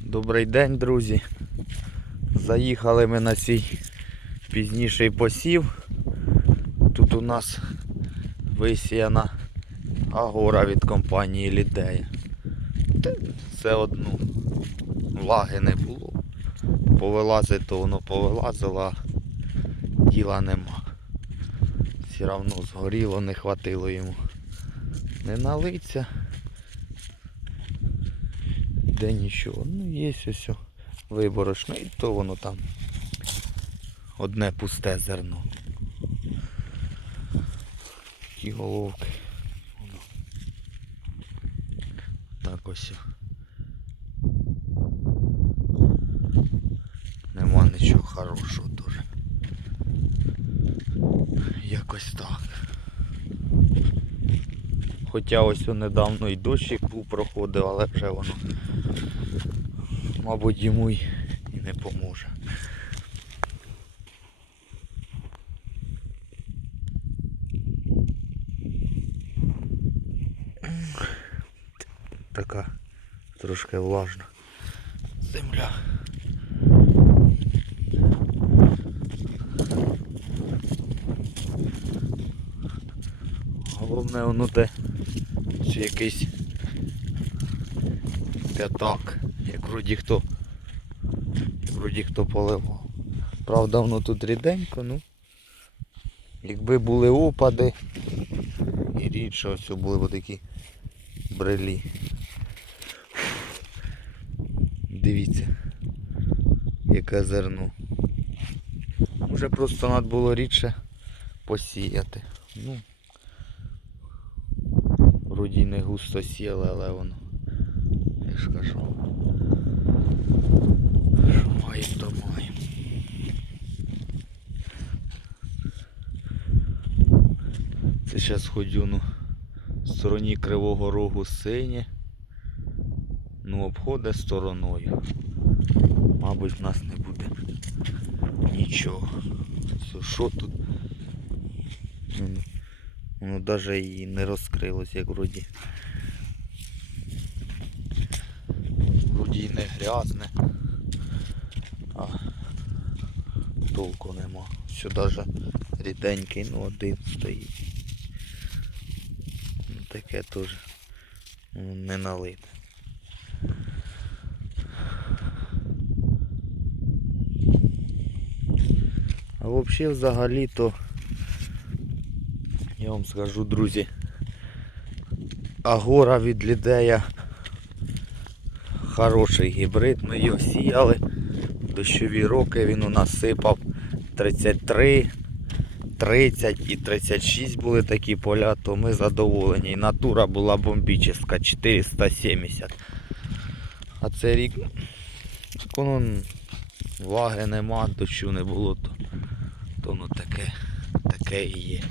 Добрий день, друзі. Заїхали ми на цей пізніший посів. Тут у нас висіяна агора від компанії Лідея. Все одно влаги не було. Повилазить, то воно повилазило, а діла нема. Все одно згоріло, не хватило йому. Не налиться. Де нічого. Ну є ось о, виборошно, і то воно там одне пусте зерно. Ті головки. Так ось. Нема нічого хорошого дуже. Якось так. Хоча ось недавно і дощик був проходив, але вже воно, мабуть, йому й не поможе. Така трошки влажна земля. Головне воно те, чи якийсь п'ятак, як вроді хто, як вроді хто поливав. Правда, воно тут ріденько, ну якби були опади і рідше ось були б такі брелі. Дивіться, яке зерно. Може просто треба було рідше посіяти. Ну, вроді не густо сіяли, але воно. Я ж кажу. Що маємо, то маємо. Це зараз ходю, ну, в стороні Кривого Рогу синє. Ну, обходить стороною. Мабуть, в нас не буде нічого. Що тут? Воно навіть і не розкрилось, як вроді. Вроді не грязне. А толку нема. Все навіть ріденький, ну один стоїть. Ну, таке теж ну, не налите. А взагалі взагалі-то я вам скажу, друзі, Агора від Лідея хороший гібрид. Ми його сіяли. Дощові роки він у нас сипав 33, 30 і 36 були такі поля, то ми задоволені. І натура була бомбічна, 470. А це рік, так воно влаги нема, дощу не було, то, то ну таке, таке і є.